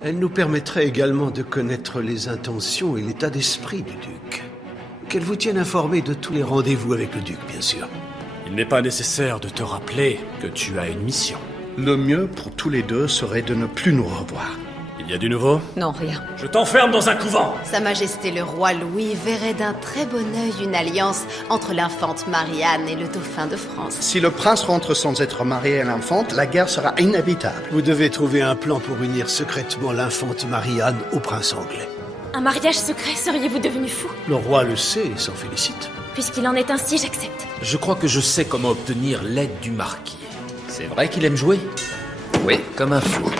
Elle nous permettrait également de connaître les intentions et l'état d'esprit du duc. Qu'elle vous tienne informé de tous les rendez-vous avec le duc, bien sûr. Il n'est pas nécessaire de te rappeler que tu as une mission. Le mieux pour tous les deux serait de ne plus nous revoir. Il y a du nouveau? Non, rien. Je t'enferme dans un couvent! Sa Majesté le roi Louis verrait d'un très bon œil une alliance entre l'infante Marianne et le dauphin de France. Si le prince rentre sans être marié à l'infante, la guerre sera inévitable. Vous devez trouver un plan pour unir secrètement l'infante Marianne au prince anglais. Un mariage secret, seriez-vous devenu fou? Le roi le sait et s'en félicite. Puisqu'il en est ainsi, j'accepte. Je crois que je sais comment obtenir l'aide du marquis. C'est vrai qu'il aime jouer? Oui, comme un fou.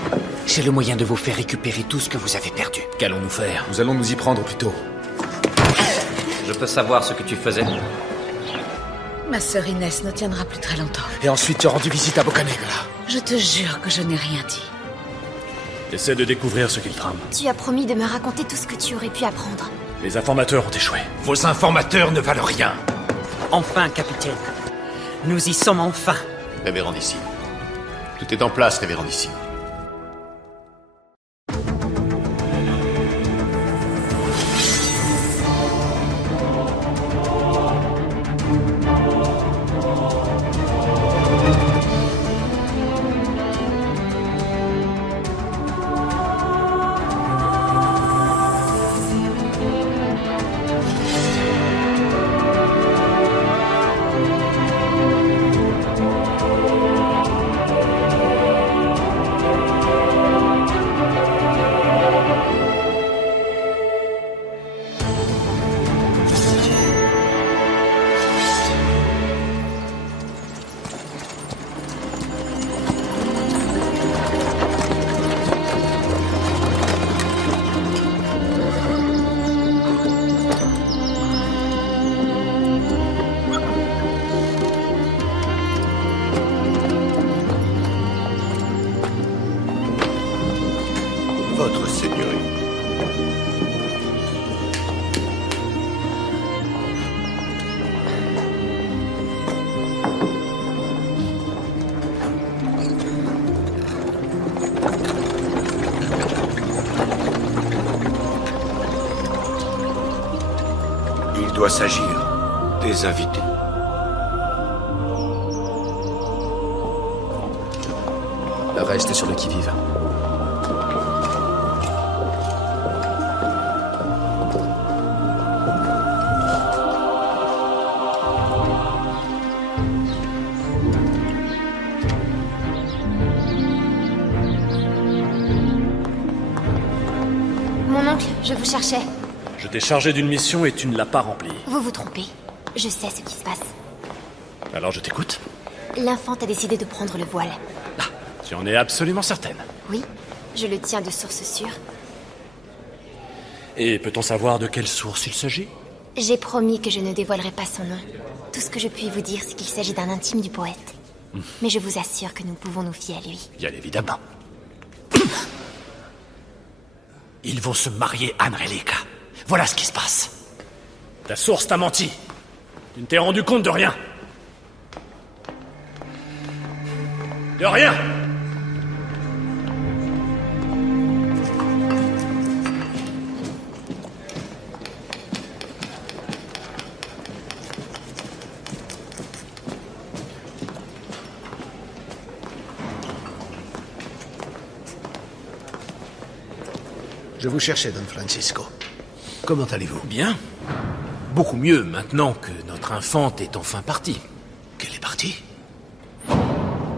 J'ai le moyen de vous faire récupérer tout ce que vous avez perdu. Qu'allons-nous faire? Nous allons nous y prendre plus tôt. Je peux savoir ce que tu faisais? Ma sœur Inès ne tiendra plus très longtemps. Et ensuite tu as rendu visite à Boccanegra. Je te jure que je n'ai rien dit. Essaie de découvrir ce qu'il trame. Tu as promis de me raconter tout ce que tu aurais pu apprendre. Les informateurs ont échoué. Vos informateurs ne valent rien. Enfin, capitaine. Nous y sommes enfin. Révérendissime. Tout est en place, révérendissime. Votre seigneurie. Il doit s'agir des invités. Restez sur le qui-vive. Mon oncle, je vous cherchais. Je t'ai chargé d'une mission et tu ne l'as pas remplie. Vous vous trompez. Je sais ce qui se passe. Alors je t'écoute. L'infante a décidé de prendre le voile. Tu en es absolument certaine. Oui, je le tiens de source sûre. Et peut-on savoir de quelle source il s'agit? J'ai promis que je ne dévoilerai pas son nom. Tout ce que je puis vous dire, c'est qu'il s'agit d'un intime du poète. Mais je vous assure que nous pouvons nous fier à lui. Bien évidemment. Ils vont se marier, Angelica. Voilà ce qui se passe. Ta source t'a menti. Tu ne t'es rendu compte de rien. De rien! Je vous cherchais, Don Francisco. Comment allez-vous? Bien. Beaucoup mieux maintenant que notre infante est enfin partie. Qu'elle est partie?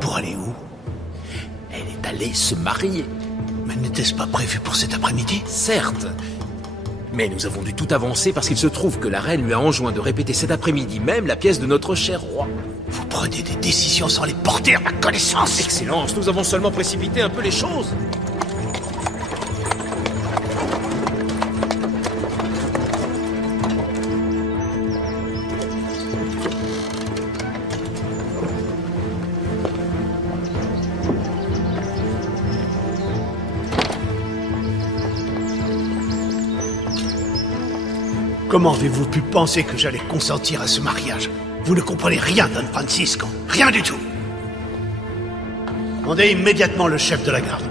Pour aller où? Elle est allée se marier. Mais n'était-ce pas prévu pour cet après-midi? Certes. Mais nous avons dû tout avancer parce qu'il se trouve que la reine lui a enjoint de répéter cet après-midi même la pièce de notre cher roi. Vous prenez des décisions sans les porter à ma connaissance. Excellence, nous avons seulement précipité un peu les choses. Comment avez-vous pu penser que j'allais consentir à ce mariage? Vous ne comprenez rien, Don Francisco. Rien du tout. Rendez immédiatement le chef de la garde.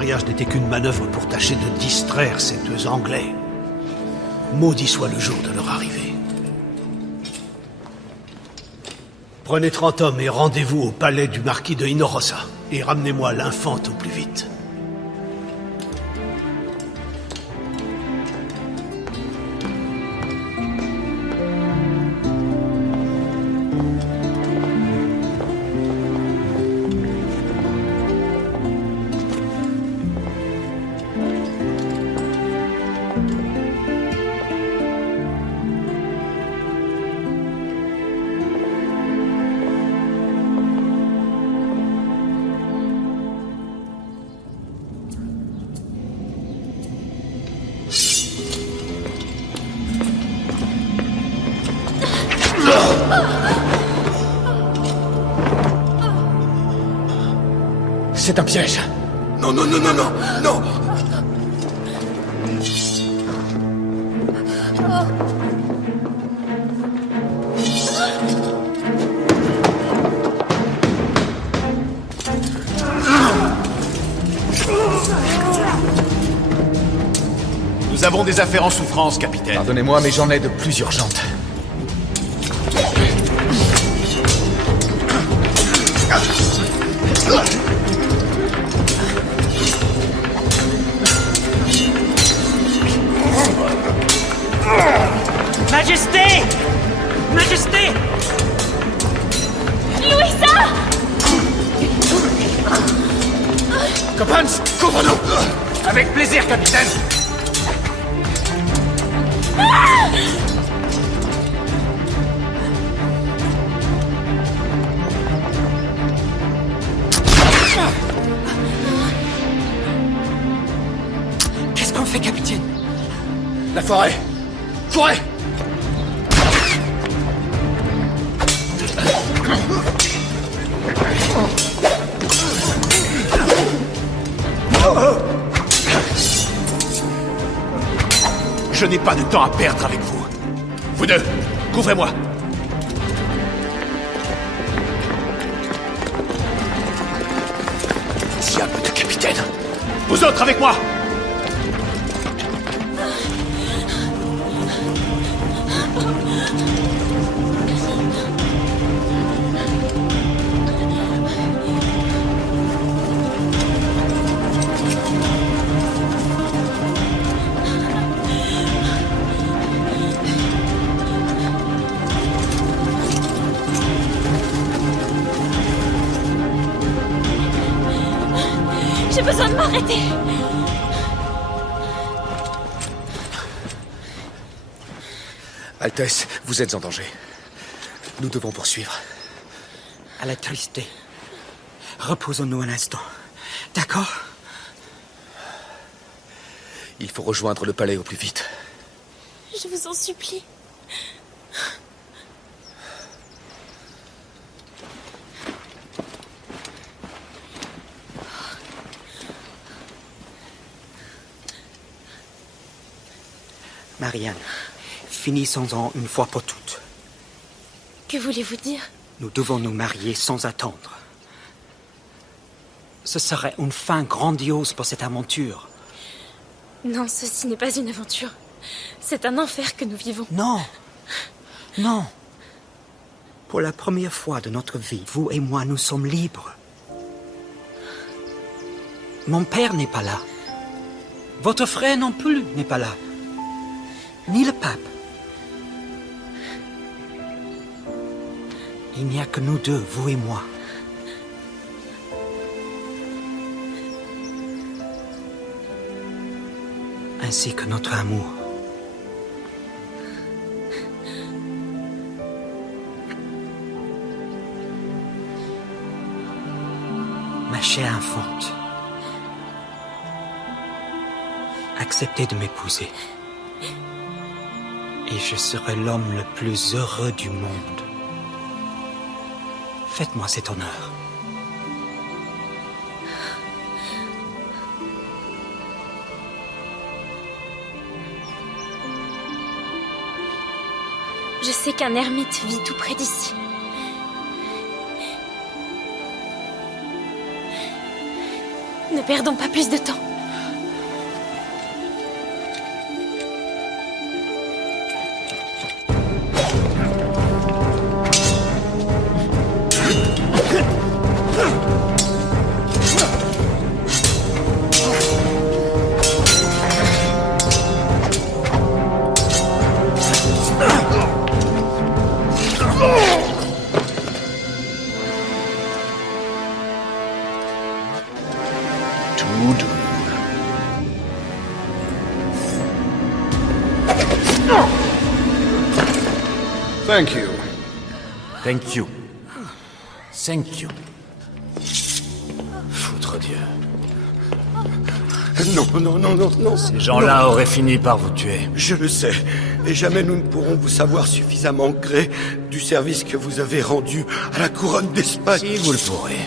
mariage n'était qu'une manœuvre pour tâcher de distraire ces deux Anglais. Maudit soit le jour de leur arrivée. Prenez 30 hommes et rendez-vous au palais du marquis de Hinorosa. Et ramenez-moi l'infante au plus vite. C'est un piège. Non, non, non, non, non, non. Nous avons des affaires en souffrance, capitaine. Pardonnez-moi, mais j'en ai de plus urgentes. Majesté! Majesté! Louisa! Coppens, couvre-nous! Avec plaisir, capitaine! Qu'est-ce qu'on fait, capitaine? La forêt! Courez! Je n'ai pas de temps à perdre avec vous. Vous deux, couvrez-moi. Diable de capitaine. Vous autres avec moi. J'ai besoin de m'arrêter. Altesse, vous êtes en danger. Nous devons poursuivre. À la tristesse. Reposons-nous un instant. D'accord? Il faut rejoindre le palais au plus vite. Je vous en supplie. Marianne, finissons-en une fois pour toutes. Que voulez-vous dire? Nous devons nous marier sans attendre. Ce serait une fin grandiose pour cette aventure. Non, ceci n'est pas une aventure. C'est un enfer que nous vivons. Non. Non. Pour la première fois de notre vie, vous et moi, nous sommes libres. Mon père n'est pas là. Votre frère non plus n'est pas là. Ni le pape. Il n'y a que nous deux, vous et moi. Ainsi que notre amour. Ma chère infante, acceptez de m'épouser. Et je serai l'homme le plus heureux du monde. Faites-moi cet honneur. Je sais qu'un ermite vit tout près d'ici. Ne perdons pas plus de temps. Tout doux. Thank you. Thank you. Thank you. Foutre Dieu. Non, non, non, non, non. Ces gens-là auraient fini par vous tuer. Je le sais. Et jamais nous ne pourrons vous savoir suffisamment gré du service que vous avez rendu à la couronne d'Espagne. Si vous le pourrez.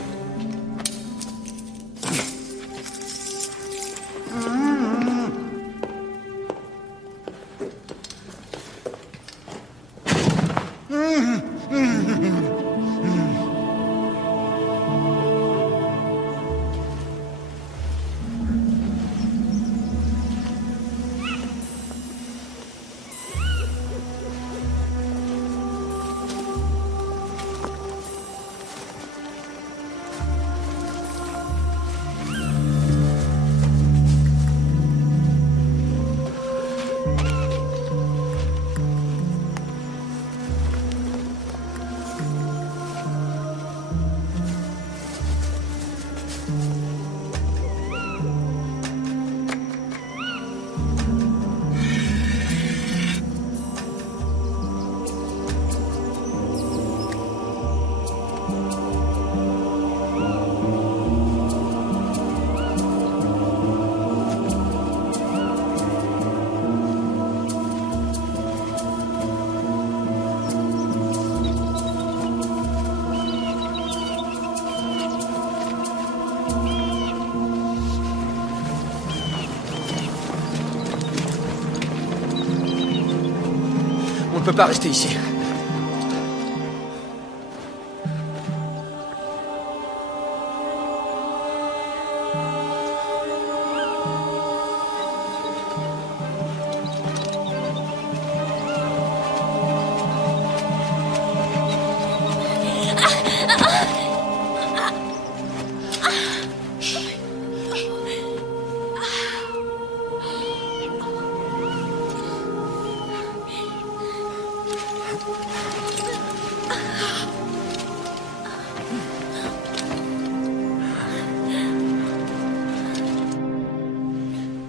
On ne peut pas rester ici.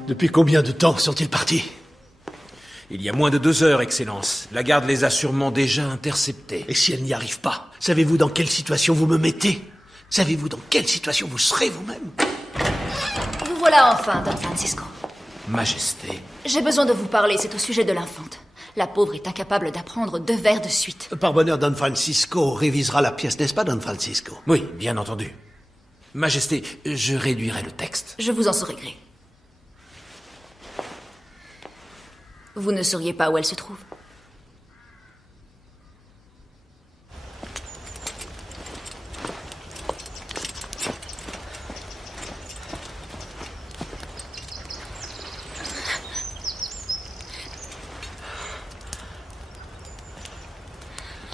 Depuis combien de temps sont-ils partis? Il y a moins de 2 heures, Excellence. La garde les a sûrement déjà interceptés. Et si elle n'y arrive pas, savez-vous dans quelle situation vous me mettez? Savez-vous dans quelle situation vous serez vous-même? Vous voilà enfin, Don Francisco. Majesté. J'ai besoin de vous parler, c'est au sujet de l'infante. La pauvre est incapable d'apprendre 2 vers de suite. Par bonheur, Don Francisco révisera la pièce, n'est-ce pas, Don Francisco? Oui, bien entendu. Majesté, je réduirai le texte. Je vous en saurai gré. Vous ne sauriez pas où elle se trouve?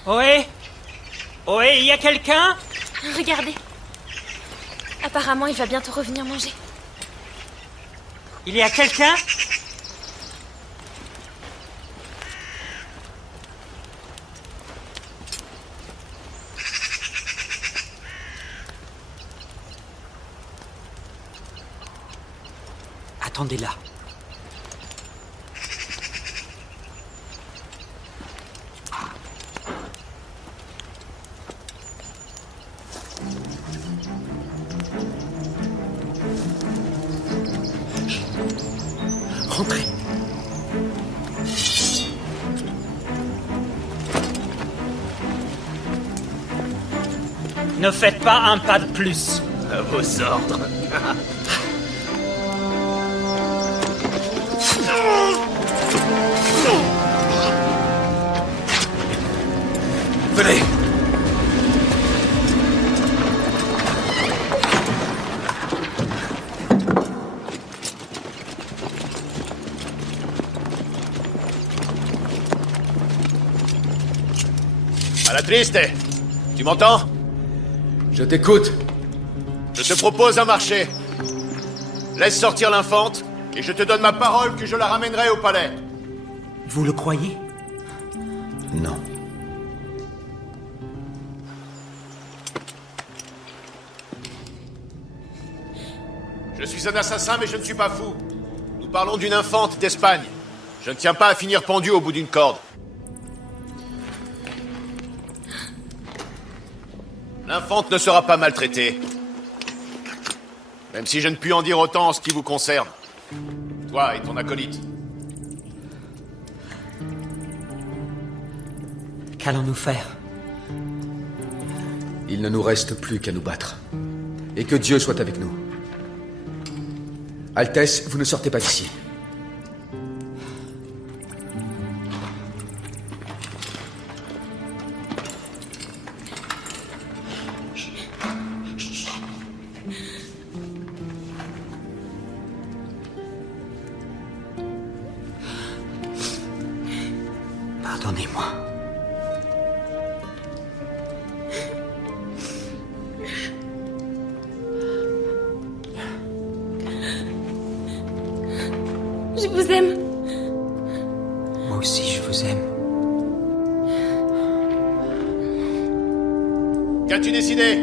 Ohé Ohé, il y a quelqu'un? Regardez. Apparemment, il va bientôt revenir manger. Il y a quelqu'un? Attendez là. Rentrez. Ne faites pas un pas de plus. À vos ordres. Venez. Patriste, tu m'entends? Je t'écoute. Je te propose un marché. Laisse sortir l'infante, et je te donne ma parole que je la ramènerai au palais. Vous le croyez? Non. Je suis un assassin, mais je ne suis pas fou. Nous parlons d'une infante d'Espagne. Je ne tiens pas à finir pendu au bout d'une corde. L'infante ne sera pas maltraitée. Même si je ne puis en dire autant en ce qui vous concerne. Toi et ton acolyte. Qu'allons-nous faire? Il ne nous reste plus qu'à nous battre. Et que Dieu soit avec nous. Altesse, vous ne sortez pas d'ici. Pardonnez-moi. Je vous aime. Moi aussi, je vous aime. Qu'as-tu décidé?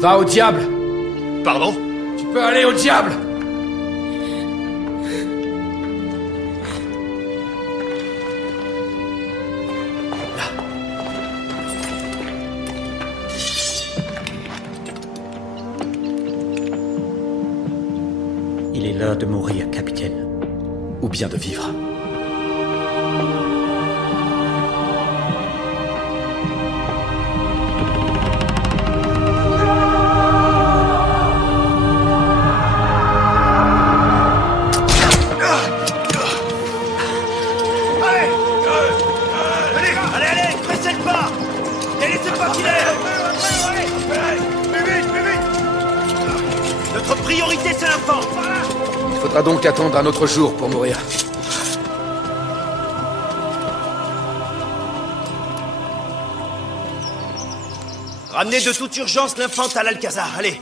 Va au diable! Pardon? Tu peux aller au diable! Il est l'heure de mourir, capitaine. Ou bien de vivre. Allez, pressez le pas! Et laissez pas qu'il aille! Notre priorité, c'est l'enfant! Il faudra donc attendre un autre jour pour mourir. Ramenez de toute urgence l'infante à l'Alcazar, allez!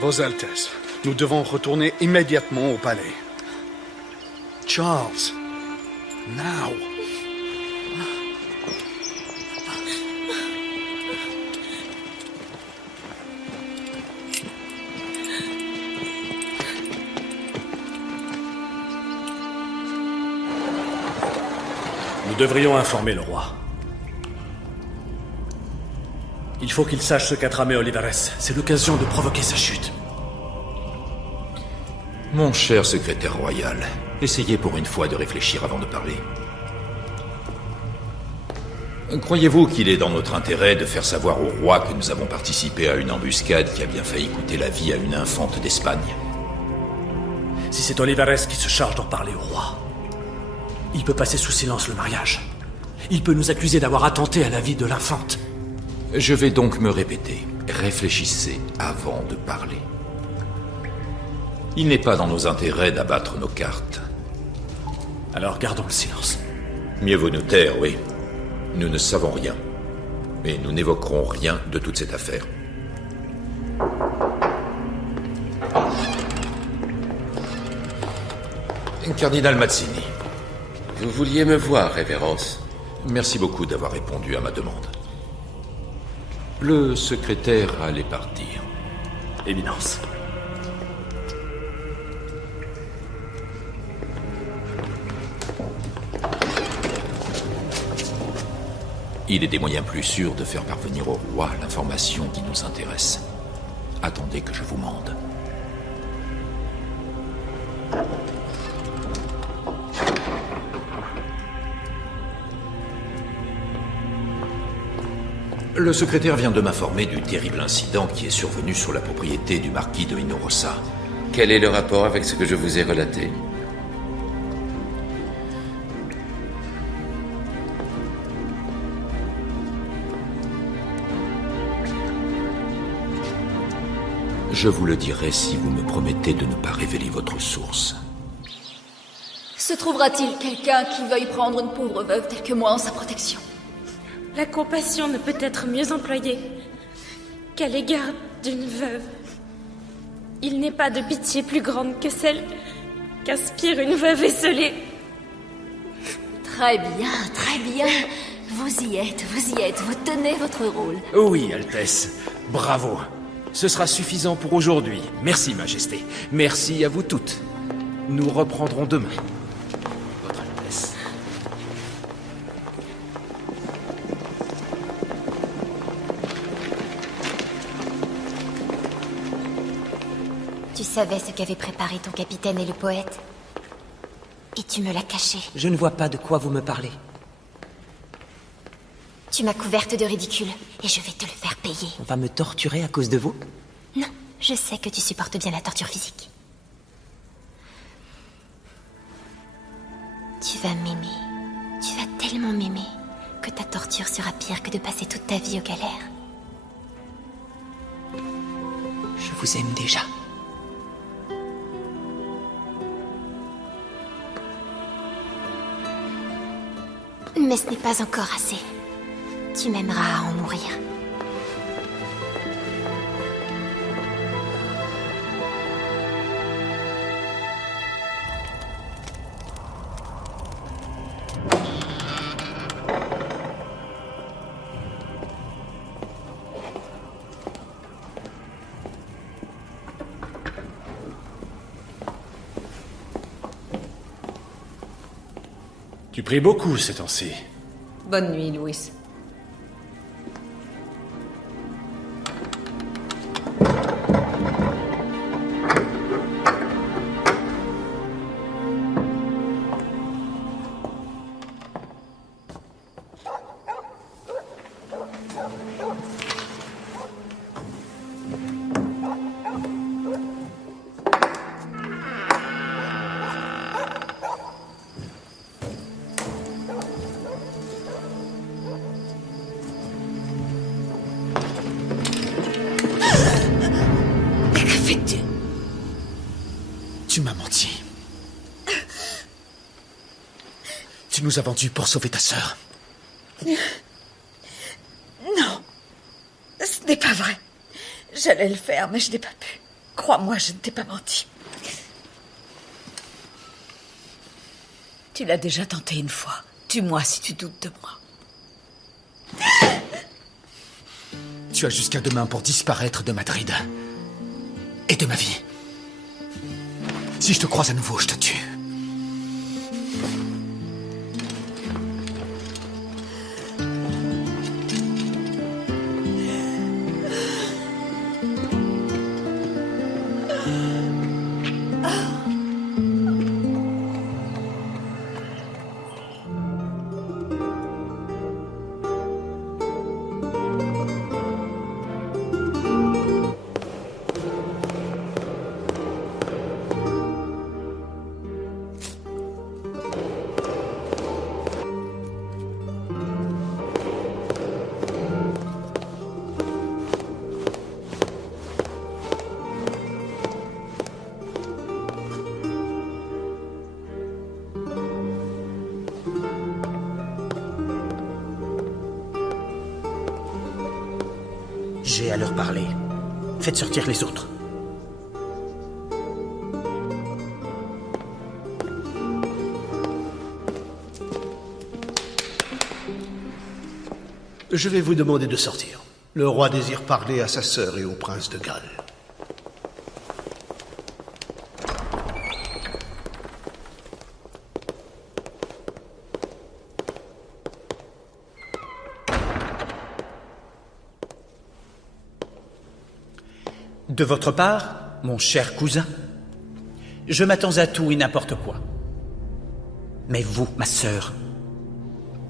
Vos Altesses, nous devons retourner immédiatement au palais. Charles, now! Nous devrions informer le roi. Il faut qu'il sache ce qu'a tramé Olivares. C'est l'occasion de provoquer sa chute. Mon cher secrétaire royal, essayez pour une fois de réfléchir avant de parler. Croyez-vous qu'il est dans notre intérêt de faire savoir au roi que nous avons participé à une embuscade qui a bien failli coûter la vie à une infante d'Espagne? Si c'est Olivares qui se charge d'en parler au roi, il peut passer sous silence le mariage. Il peut nous accuser d'avoir attenté à la vie de l'infante. Je vais donc me répéter. Réfléchissez avant de parler. Il n'est pas dans nos intérêts d'abattre nos cartes. Alors gardons le silence. Mieux vaut nous taire, oui. Nous ne savons rien. Et nous n'évoquerons rien de toute cette affaire. Cardinal Mazzini. Vous vouliez me voir, Révérence. Merci beaucoup d'avoir répondu à ma demande. Le secrétaire allait partir. Éminence. Il est des moyens plus sûrs de faire parvenir au roi l'information qui nous intéresse. Attendez que je vous mande. Le secrétaire vient de m'informer du terrible incident qui est survenu sur la propriété du marquis de Hinojosa. Quel est le rapport avec ce que je vous ai relaté? Je vous le dirai si vous me promettez de ne pas révéler votre source. Se trouvera-t-il quelqu'un qui veuille prendre une pauvre veuve telle que moi en sa protection? La compassion ne peut être mieux employée qu'à l'égard d'une veuve. Il n'est pas de pitié plus grande que celle qu'inspire une veuve esseulée. Très bien, très bien. Vous y êtes, vous tenez votre rôle. Oui, Altesse. Bravo. Ce sera suffisant pour aujourd'hui. Merci, Majesté. Merci à vous toutes. Nous reprendrons demain. Votre Altesse. Tu savais ce qu'avaient préparé ton capitaine et le poète. Et tu me l'as caché. Je ne vois pas de quoi vous me parlez. Tu m'as couverte de ridicule, et je vais te le faire payer. On va me torturer à cause de vous? Non, je sais que tu supportes bien la torture physique. Tu vas m'aimer. Tu vas tellement m'aimer que ta torture sera pire que de passer toute ta vie aux galères. Je vous aime déjà. Mais ce n'est pas encore assez. Tu m'aimeras à en mourir. Tu pries beaucoup ces temps-ci. Bonne nuit, Louis. Tu m'as menti. Tu nous as vendus pour sauver ta sœur. Non, ce n'est pas vrai. J'allais le faire, mais je n'ai pas pu. Crois-moi, je ne t'ai pas menti. Tu l'as déjà tenté une fois. Tue-moi si tu doutes de moi. Tu as jusqu'à demain pour disparaître de Madrid. Et de ma vie. Si je te croise à nouveau, je te tue. J'ai à leur parler. Faites sortir les autres. Je vais vous demander de sortir. Le roi désire parler à sa sœur et au prince de Galles. De votre part, mon cher cousin, je m'attends à tout et n'importe quoi. Mais vous, ma sœur,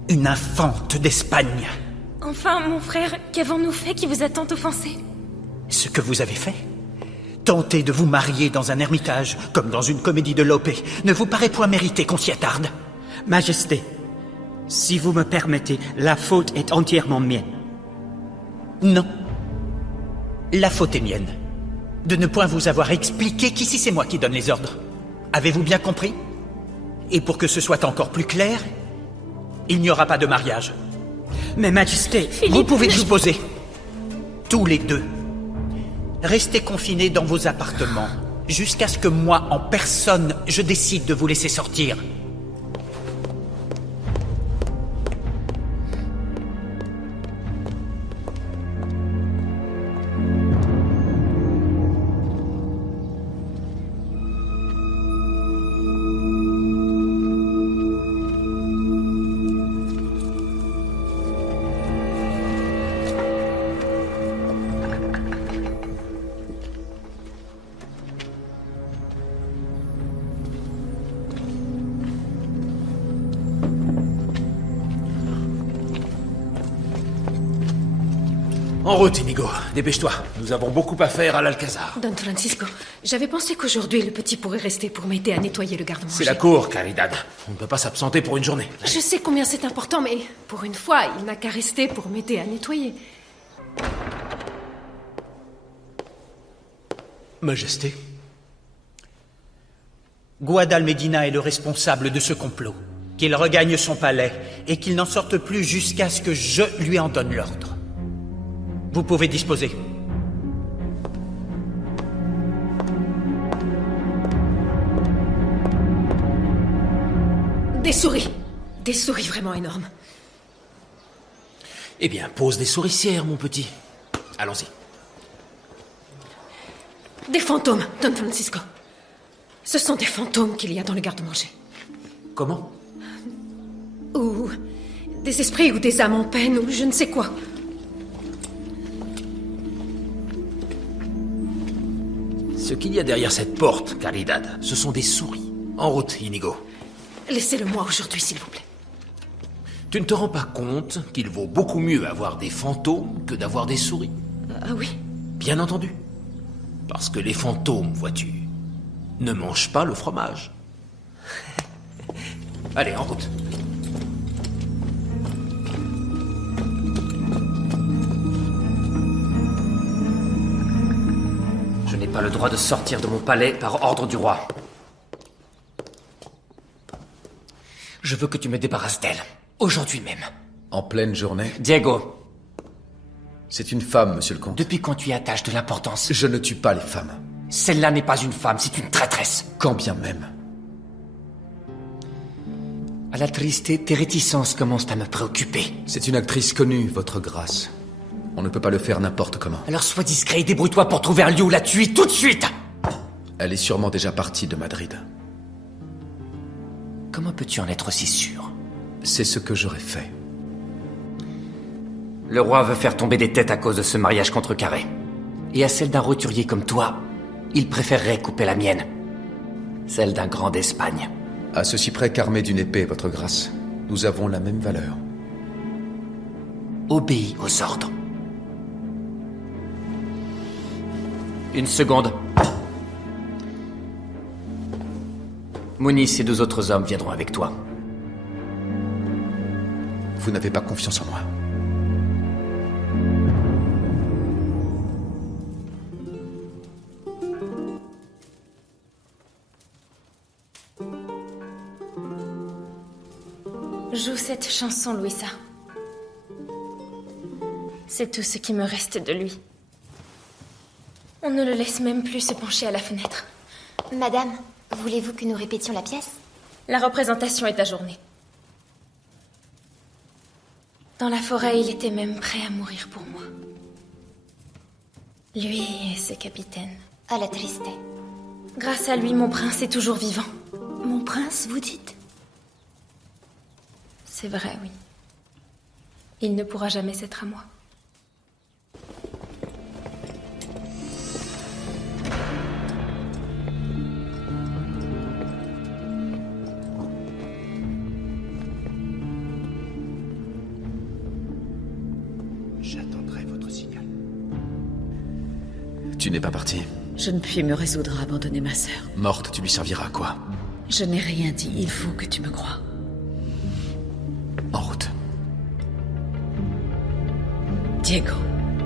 une infante d'Espagne. Enfin, mon frère, qu'avons-nous fait qui vous a tant offensé? Ce que vous avez fait, tenter de vous marier dans un ermitage, comme dans une comédie de Lope, ne vous paraît point mériter qu'on s'y attarde? Majesté, si vous me permettez, la faute est entièrement mienne. Non. La faute est mienne. de ne point vous avoir expliqué qu'ici c'est moi qui donne les ordres. Avez-vous bien compris? Et pour que ce soit encore plus clair, il n'y aura pas de mariage. Mais Majesté, vous pouvez vous poser. Tous les deux. Restez confinés dans vos appartements, jusqu'à ce que moi, en personne, je décide de vous laisser sortir. En route, Inigo. Dépêche-toi. Nous avons beaucoup à faire à l'Alcazar. Don Francisco, j'avais pensé qu'aujourd'hui, le petit pourrait rester pour m'aider à nettoyer le garde-manger. C'est la cour, Caridad. On ne peut pas s'absenter pour une journée. Je sais combien c'est important, mais pour une fois, il n'a qu'à rester pour m'aider à nettoyer. Majesté. Guadalmedina est le responsable de ce complot. Qu'il regagne son palais et qu'il n'en sorte plus jusqu'à ce que je lui en donne l'ordre. Vous pouvez disposer. Des souris. Des souris vraiment énormes. Eh bien, pose des souricières, mon petit. Allons-y. Des fantômes, Don Francisco. Ce sont des fantômes qu'il y a dans le garde-manger. Comment? Ou des esprits ou des âmes en peine ou je ne sais quoi. Ce qu'il y a derrière cette porte, Caridad, ce sont des souris. En route, Inigo. Laissez-le-moi aujourd'hui, s'il vous plaît. Tu ne te rends pas compte qu'il vaut beaucoup mieux avoir des fantômes que d'avoir des souris? Ah oui? Bien entendu. Parce que les fantômes, vois-tu, ne mangent pas le fromage. Allez, en route. Je n'ai pas le droit de sortir de mon palais par ordre du roi. Je veux que tu me débarrasses d'elle, aujourd'hui même. En pleine journée? Diego. C'est une femme, monsieur le comte. Depuis quand tu y attaches de l'importance? Je ne tue pas les femmes. Celle-là n'est pas une femme, c'est une traîtresse. Quand bien même. À la tristesse, tes réticences commencent à me préoccuper. C'est une actrice connue, votre grâce. On ne peut pas le faire n'importe comment. Alors sois discret et débrouille-toi pour trouver un lieu où la tuer tout de suite. Elle est sûrement déjà partie de Madrid. Comment peux-tu en être si sûr? C'est ce que j'aurais fait. Le roi veut faire tomber des têtes à cause de ce mariage contrecarré. Et à celle d'un roturier comme toi, il préférerait couper la mienne. Celle d'un grand d'Espagne. À ceci près qu'armé d'une épée, votre grâce. Nous avons la même valeur. Obéis aux ordres. Une seconde. Mounis et 2 autres hommes viendront avec toi. Vous n'avez pas confiance en moi. Joue cette chanson, Louisa. C'est tout ce qui me reste de lui. On ne le laisse même plus se pencher à la fenêtre. Madame, voulez-vous que nous répétions la pièce? La représentation est ajournée. Dans la forêt, il était même prêt à mourir pour moi. Lui et ce capitaine. À la tristesse. Grâce à lui, mon prince est toujours vivant. Mon prince, vous dites? C'est vrai, oui. Il ne pourra jamais s'être à moi. J'attendrai votre signal. Tu n'es pas parti. Je ne puis me résoudre à abandonner ma sœur. Morte, tu lui serviras à quoi? Je n'ai rien dit, il faut que tu me crois. En route. Diego.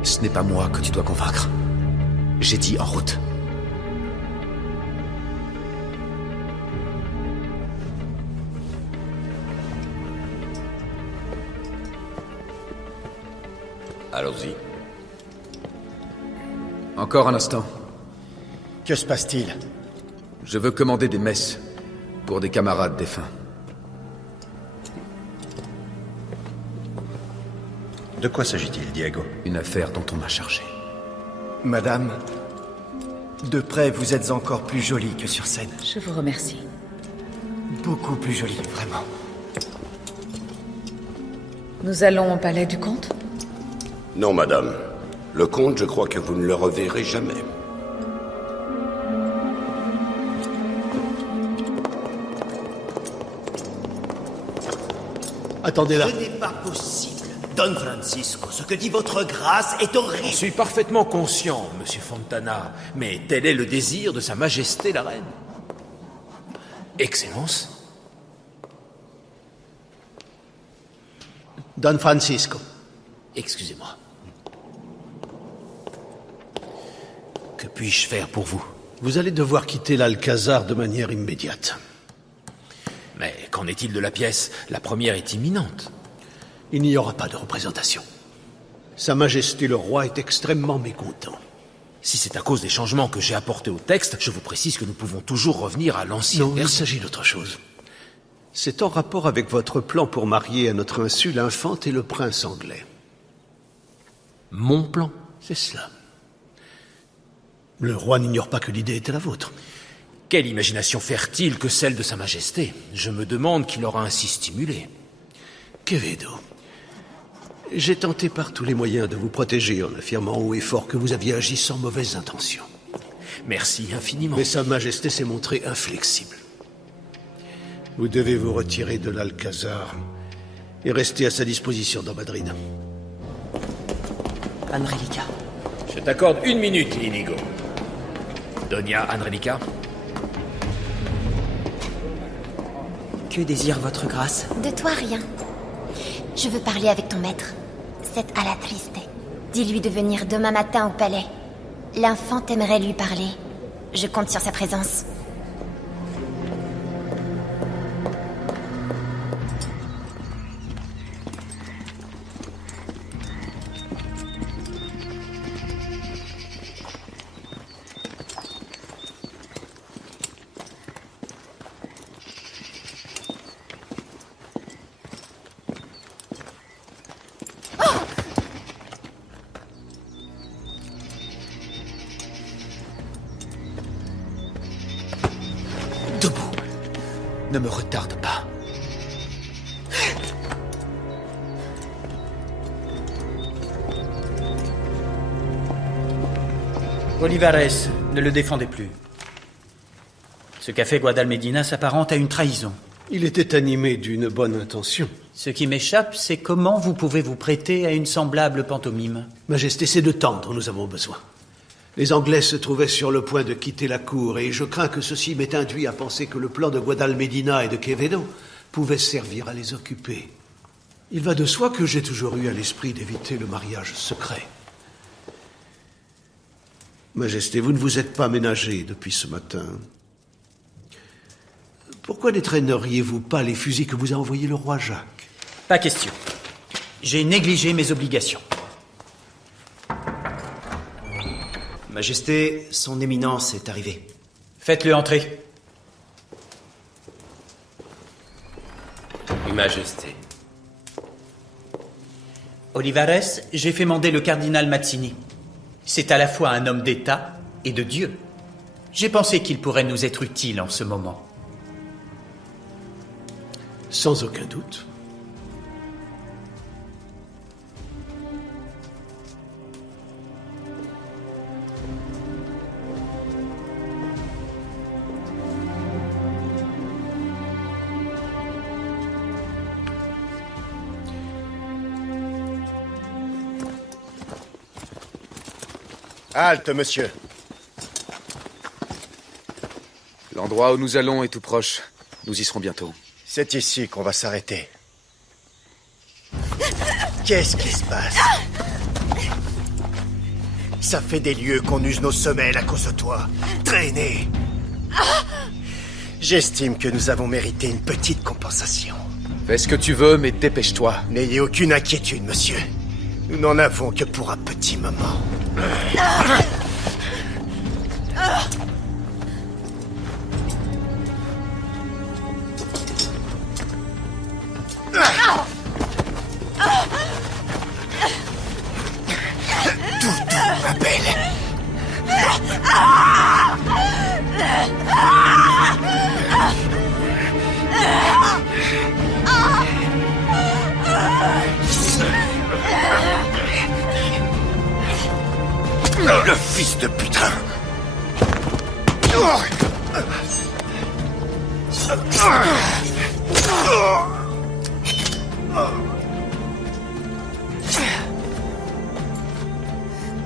Ce n'est pas moi que tu dois convaincre. J'ai dit en route. Allons-y. Encore un instant. Que se passe-t-il? Je veux commander des messes pour des camarades défunts. De quoi s'agit-il, Diego? Une affaire dont on m'a chargé. Madame, de près, vous êtes encore plus jolie que sur scène. Je vous remercie. Beaucoup plus jolie, vraiment. Nous allons au palais du comte? Non, madame. Le comte, je crois que vous ne le reverrez jamais. Attendez là. Ce n'est pas possible. Don Francisco, ce que dit votre grâce est horrible. Je suis parfaitement conscient, monsieur Fontana, mais tel est le désir de Sa Majesté la Reine. Excellence. Don Francisco. Excusez-moi. Que puis-je faire pour vous? Vous allez devoir quitter l'Alcazar de manière immédiate. Mais qu'en est-il de la pièce? La première est imminente. Il n'y aura pas de représentation. Sa Majesté le Roi est extrêmement mécontent. Si c'est à cause des changements que j'ai apportés au texte, je vous précise que nous pouvons toujours revenir à l'ancienne Non, il s'agit d'autre chose. C'est en rapport avec votre plan pour marier à notre insu l'infante et le prince anglais. Mon plan? C'est cela. Le roi n'ignore pas que l'idée était la vôtre. Quelle imagination fertile que celle de Sa Majesté. Je me demande qui l'aura ainsi stimulé. Quevedo, j'ai tenté par tous les moyens de vous protéger en affirmant haut et fort que vous aviez agi sans mauvaise intention. Merci infiniment. Mais Sa Majesté s'est montrée inflexible. Vous devez vous retirer de l'Alcazar et rester à sa disposition dans Madrid. Anrelica. Je t'accorde 1 minute, Inigo. Doña Anrelica. Que désire votre grâce? De toi, rien. Je veux parler avec ton maître. Cette à la triste. Dis-lui de venir demain matin au palais. L'infante aimerait lui parler. Je compte sur sa présence. Ne me retarde pas. Olivares, ne le défendez plus. Ce qu'a fait Guadalmedina s'apparente à une trahison. Il était animé d'une bonne intention. Ce qui m'échappe, c'est comment vous pouvez vous prêter à une semblable pantomime. Majesté, c'est de temps dont nous avons besoin. Les Anglais se trouvaient sur le point de quitter la cour, et je crains que ceci m'ait induit à penser que le plan de Guadalmedina et de Quevedo pouvait servir à les occuper. Il va de soi que j'ai toujours eu à l'esprit d'éviter le mariage secret. Majesté, vous ne vous êtes pas ménagé depuis ce matin. Pourquoi n'étraîneriez-vous pas les fusils que vous a envoyés le roi Jacques? Pas question. J'ai négligé mes obligations. Majesté, son éminence est arrivée. Faites-le entrer. Majesté. Olivares, j'ai fait mander le cardinal Mazzini. C'est à la fois un homme d'État et de Dieu. J'ai pensé qu'il pourrait nous être utile en ce moment. Sans aucun doute. Halte, monsieur. L'endroit où nous allons est tout proche. Nous y serons bientôt. C'est ici qu'on va s'arrêter. Qu'est-ce qui se passe? Ça fait des lieues qu'on use nos semelles à cause de toi. Traîné. J'estime que nous avons mérité une petite compensation. Fais ce que tu veux, mais dépêche-toi. N'ayez aucune inquiétude, monsieur. Nous n'en avons que pour un petit moment. Doudou, ma belle. Le fils de putain!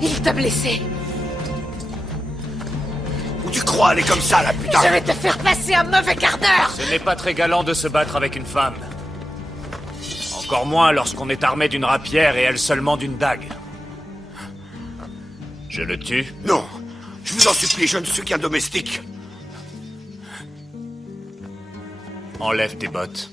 Il t'a blessé. Où tu crois aller comme ça, la putain? Je vais te faire passer un mauvais quart d'heure. Ce n'est pas très galant de se battre avec une femme. Encore moins lorsqu'on est armé d'une rapière et elle seulement d'une dague. Je le tue? Non, je vous en supplie, je ne suis qu'un domestique. Enlève tes bottes.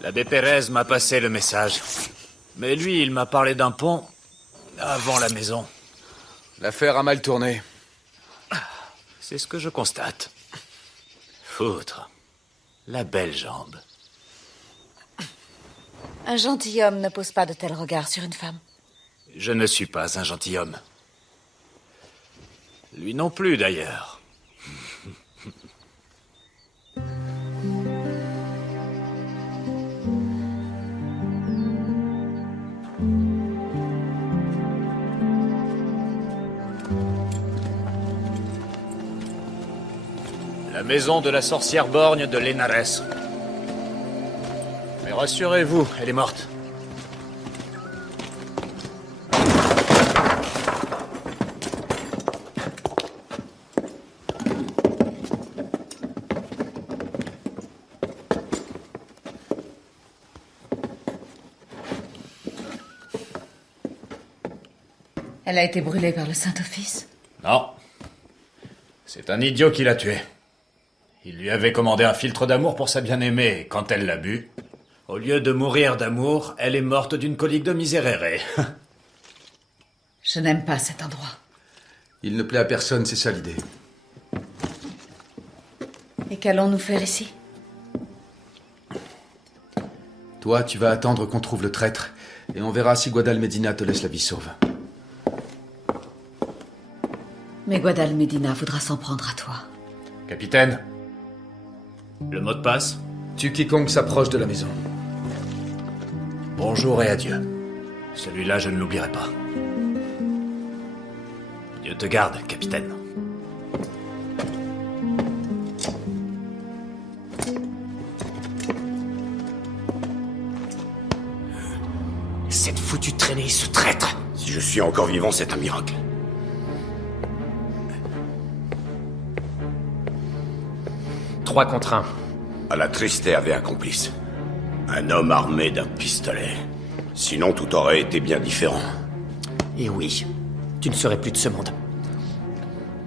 L'abbé Pérez m'a passé le message. Mais lui, il m'a parlé d'un pont avant la maison. L'affaire a mal tourné. C'est ce que je constate. Foutre. La belle jambe. Un gentilhomme ne pose pas de tels regards sur une femme. Je ne suis pas un gentilhomme. Lui non plus, d'ailleurs. La maison de la sorcière borgne de Linares. Mais rassurez-vous, elle est morte. Elle a été brûlée par le Saint-Office? Non. C'est un idiot qui l'a tuée. Il lui avait commandé un filtre d'amour pour sa bien-aimée, et quand elle l'a bu, au lieu de mourir d'amour, elle est morte d'une colique de miséréré. Je n'aime pas cet endroit. Il ne plaît à personne, c'est ça l'idée. Et qu'allons-nous faire ici? Toi, tu vas attendre qu'on trouve le traître, et on verra si Guadalmedina te laisse la vie sauve. Mais Guadalmedina voudra s'en prendre à toi. Capitaine, le mot de passe? Tue quiconque s'approche de la maison. Bonjour et adieu. Celui-là, je ne l'oublierai pas. Dieu te garde, capitaine. Cette foutue traînée, ce traître! Si je suis encore vivant, c'est un miracle. Trois contre un. Alatriste avait un complice. Un homme armé d'un pistolet. Sinon, tout aurait été bien différent. Et oui, tu ne serais plus de ce monde.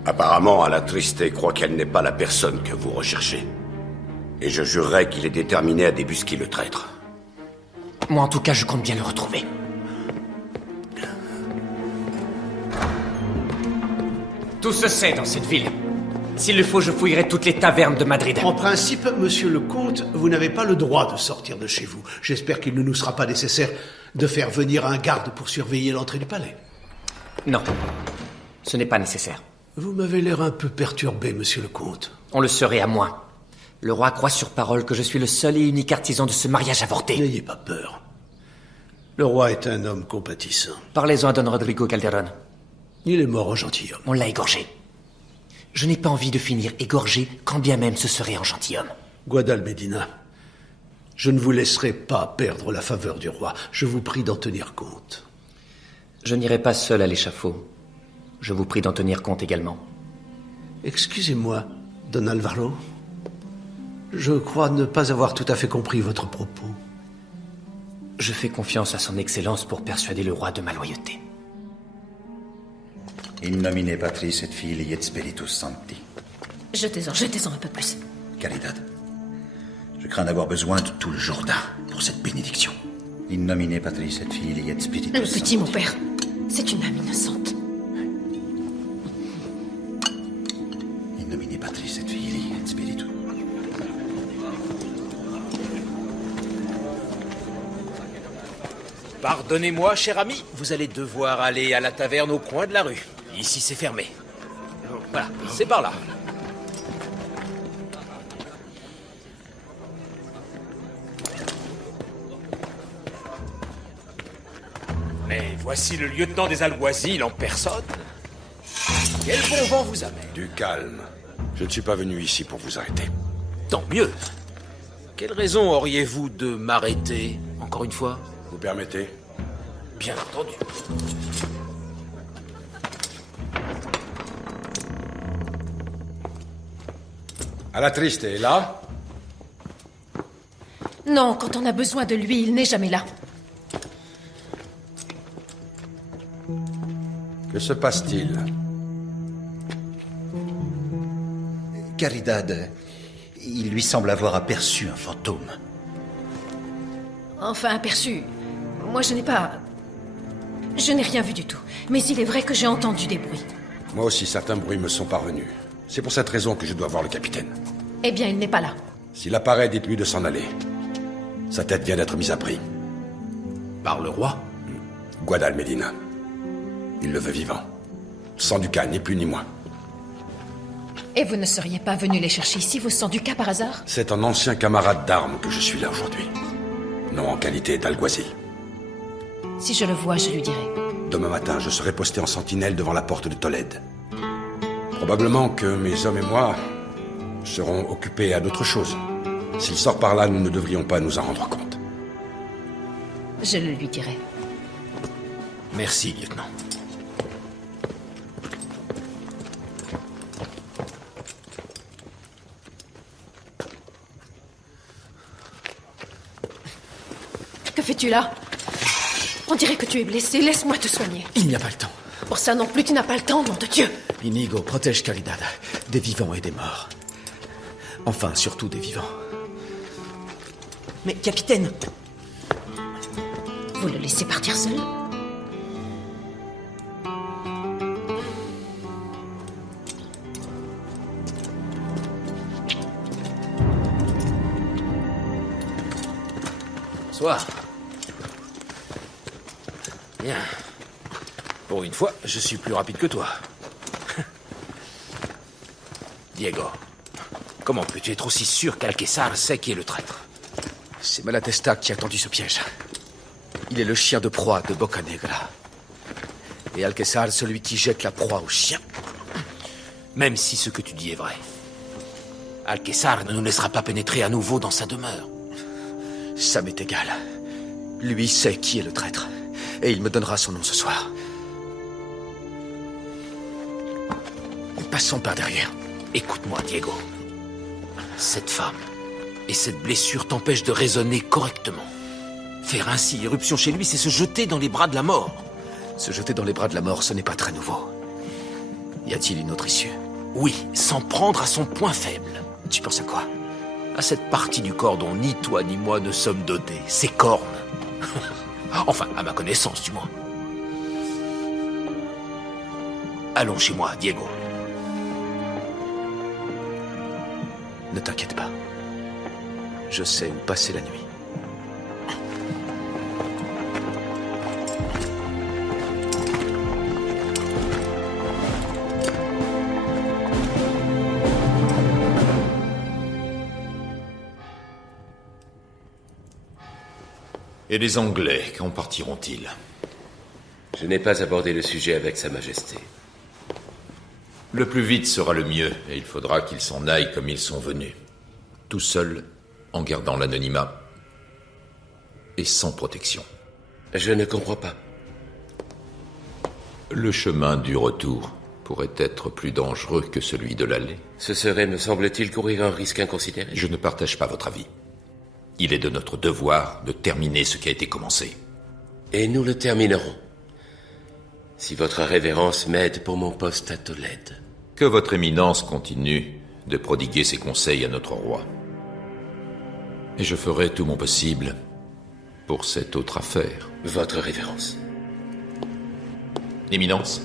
Apparemment, Alatriste croit qu'elle n'est pas la personne que vous recherchez. Et je jurerais qu'il est déterminé à débusquer le traître. Moi, en tout cas, je compte bien le retrouver. Tout se sait dans cette ville. S'il le faut, je fouillerai toutes les tavernes de Madrid. En principe, monsieur le comte, vous n'avez pas le droit de sortir de chez vous. J'espère qu'il ne nous sera pas nécessaire de faire venir un garde pour surveiller l'entrée du palais. Non, ce n'est pas nécessaire. Vous m'avez l'air un peu perturbé, monsieur le comte. On le serait à moins. Le roi croit sur parole que je suis le seul et unique artisan de ce mariage avorté. N'ayez pas peur. Le roi est un homme compatissant. Parlez-en à Don Rodrigo Calderón. Il est mort en gentilhomme. On l'a égorgé. Je n'ai pas envie de finir égorgé, quand bien même ce serait en gentilhomme. Guadalmedina, je ne vous laisserai pas perdre la faveur du roi. Je vous prie d'en tenir compte. Je n'irai pas seul à l'échafaud. Je vous prie d'en tenir compte également. Excusez-moi, Don Alvaro. Je crois ne pas avoir tout à fait compris votre propos. Je fais confiance à son excellence pour persuader le roi de ma loyauté. In nomine Patris et Filii et Spiritus Sancti. Jetez-en un peu plus. Caridad, je crains d'avoir besoin de tout le Jourdain pour cette bénédiction. In nomine Patris et Filii et Spiritus Le Sancti. petit, mon père, c'est une âme innocente. In nomine Patris et Filii et Spiritus. Pardonnez-moi, cher ami, vous allez devoir aller à la taverne au coin de la rue. Ici, c'est fermé. Voilà, c'est par là. Mais voici le lieutenant des alguazils en personne. Quel bon vent vous amène? Du calme. Je ne suis pas venu ici pour vous arrêter. Tant mieux. Quelle raison auriez-vous de m'arrêter, encore une fois? Vous permettez? Bien entendu. Alatriste est là? Non, quand on a besoin de lui, il n'est jamais là. Que se passe-t-il? Caridad, il lui semble avoir aperçu un fantôme. Enfin, aperçu. Moi, je n'ai rien vu du tout. Mais il est vrai que j'ai entendu des bruits. Moi aussi, certains bruits me sont parvenus. C'est pour cette raison que je dois voir le capitaine. Eh bien, il n'est pas là. S'il apparaît, dites-lui de s'en aller. Sa tête vient d'être mise à prix. Par le roi? Guadal Medina. Il le veut vivant. Sans Ducat, ni plus ni moins. Et vous ne seriez pas venu les chercher ici, vos Sanduka, par hasard? C'est un ancien camarade d'armes que je suis là aujourd'hui. Non en qualité d'alguazil. Si je le vois, je lui dirai. Demain matin, je serai posté en sentinelle devant la porte de Tolède. Probablement que mes hommes et moi serons occupés à d'autres choses. S'il sort par là, nous ne devrions pas nous en rendre compte. Je le lui dirai. Merci, lieutenant. Que fais-tu là? On dirait que tu es blessé. Laisse-moi te soigner. Il n'y a pas le temps. Pour ça non plus, tu n'as pas le temps, nom de Dieu. Inigo, protège Caridad. Des vivants et des morts. Enfin, surtout des vivants. Mais, capitaine... Vous le laissez partir seul? Bonsoir. Bien. Pour une fois, je suis plus rapide que toi. Diego, comment peux-tu être aussi sûr qu'Alquessar sait qui est le traître? C'est Malatesta qui a tendu ce piège. Il est le chien de proie de Boccanegra. Et Alquessar, celui qui jette la proie au chien. Même si ce que tu dis est vrai, Alquessar ne nous laissera pas pénétrer à nouveau dans sa demeure. Ça m'est égal. Lui sait qui est le traître. Et il me donnera son nom ce soir. Passons par derrière. Écoute-moi, Diego. Cette femme et cette blessure t'empêchent de raisonner correctement. Faire ainsi irruption chez lui, c'est se jeter dans les bras de la mort. Se jeter dans les bras de la mort, ce n'est pas très nouveau. Y a-t-il une autre issue? Oui, s'en prendre à son point faible. Tu penses à quoi? À cette partie du corps dont ni toi ni moi ne sommes dotés, ses cornes. Enfin, à ma connaissance, du moins. Allons chez moi, Diego. Ne t'inquiète pas. Je sais où passer la nuit. Et les Anglais, quand partiront-ils? Je n'ai pas abordé le sujet avec Sa Majesté. Le plus vite sera le mieux, et il faudra qu'ils s'en aillent comme ils sont venus. Tout seuls, en gardant l'anonymat, et sans protection. Je ne comprends pas. Le chemin du retour pourrait être plus dangereux que celui de l'aller. Ce serait, me semble-t-il, courir un risque inconsidéré. Je ne partage pas votre avis. Il est de notre devoir de terminer ce qui a été commencé. Et nous le terminerons. Si votre révérence m'aide pour mon poste à Tolède. Que votre éminence continue de prodiguer ses conseils à notre roi. Et je ferai tout mon possible pour cette autre affaire. Votre révérence. Éminence.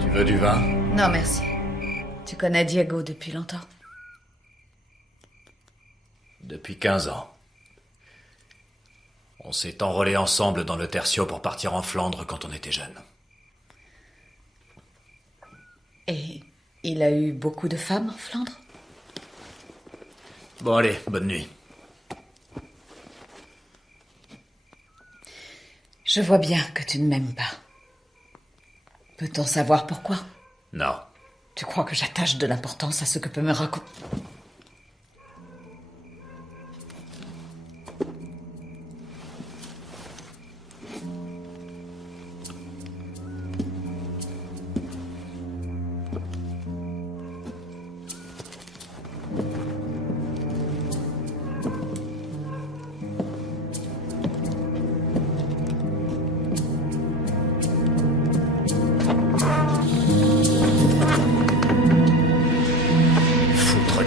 Tu veux du vin? Non, merci. Tu connais Diego depuis longtemps? Depuis 15 ans. On s'est enrôlés ensemble dans le Tertio pour partir en Flandre quand on était jeunes. Et il a eu beaucoup de femmes en Flandre? Bon allez, bonne nuit. Je vois bien que tu ne m'aimes pas. Peut-on savoir pourquoi? Non. Tu crois que j'attache de l'importance à ce que peut me raconter?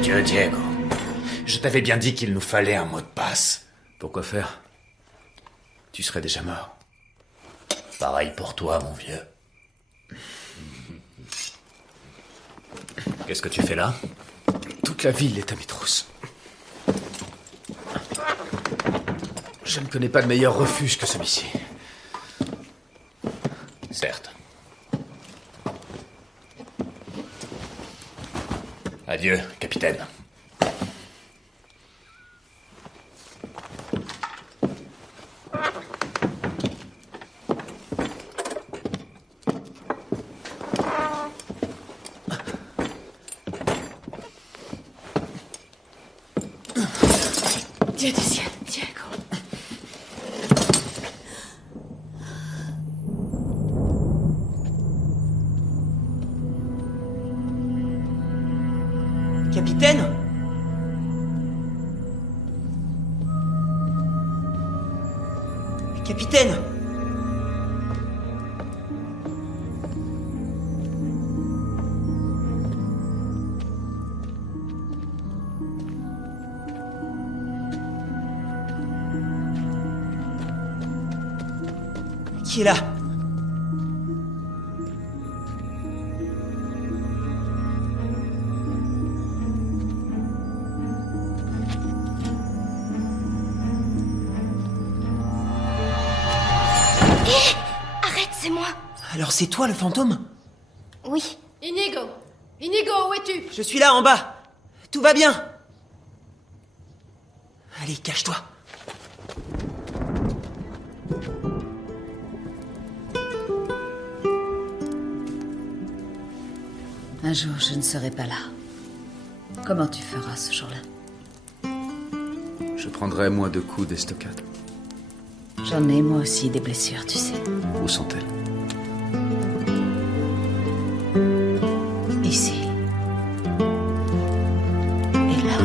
Dieu, Diego. Je t'avais bien dit qu'il nous fallait un mot de passe. Pourquoi faire? Tu serais déjà mort. Pareil pour toi, mon vieux. Qu'est-ce que tu fais là? Toute la ville est à mes trousses. Je ne connais pas de meilleur refuge que celui-ci. Certes. Adieu, capitaine. Dieu du ciel, Diego. Capitaine? Capitaine? Qui est là? Arrête, c'est moi. Alors c'est toi le fantôme? Oui. Inigo! Inigo, où es-tu? Je suis là en bas. Tout va bien. Allez, cache-toi. Un jour, je ne serai pas là. Comment tu feras ce jour-là? Je prendrai moins de coups d'estocade. J'en ai moi aussi des blessures, tu sais. Où sont-elles? Ici. Et là.